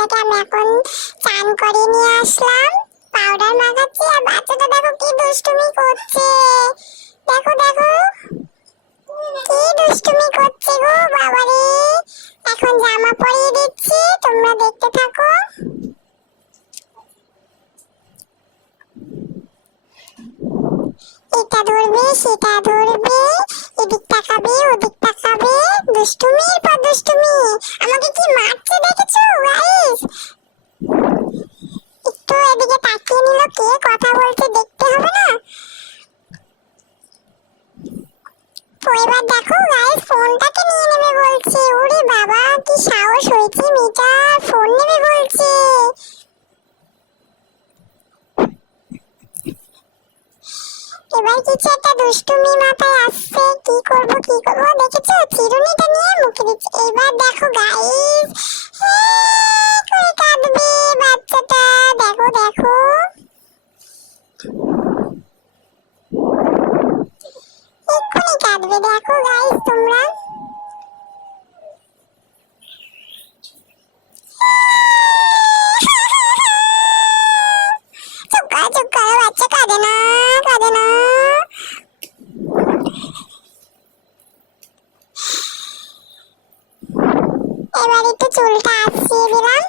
বাচ্চাটাকে আমি এখন চান করে নিয়ে আসলাম, পাউডার মাখাচ্ছি। আর বাচ্চাটা দেখো কি দুষ্টুমি করছে, দেখো দেখো কি দুষ্টুমি করছে গো বাবারে। এখন জামা পরিয়ে দিচ্ছি, তোমরা দেখতে থাকো। এটা ধরবে সেটা ধরবে, এদিক তাকাবে ওদিক তাকাবে, দুষ্টুমির পর দুষ্টুমি। আমাকে কি মারছে দেখেছো গাইস? একটু এদিকে তাকিয়ে নিল, কে কথা বলছে দেখতে হবে না? তো এবার দেখো গাইস, ফোনটাকে নিয়ে নেবে বলছে। ওরে বাবা, কি সাহস হয়েছে মেয়েটার, ফোন নেবে বলছে। এবার কিছু একটা দুষ্টুমি মাথায় আসছে, কি করব কি করব। দেখেছো চিরুনিটা নিয়ে মুখে দিচ্ছে। এবার দেখো গাইস, করে কাঁদবে বাচ্চাটা, দেখো দেখো এক্ষুনি কাঁদবে, দেখো গাইস তোমরা। চুপ করো চুপ করো, বাচ্চা কাঁদে না কাঁদে না। এবার একটু চুলটা আঁচড়িয়ে দিলাম।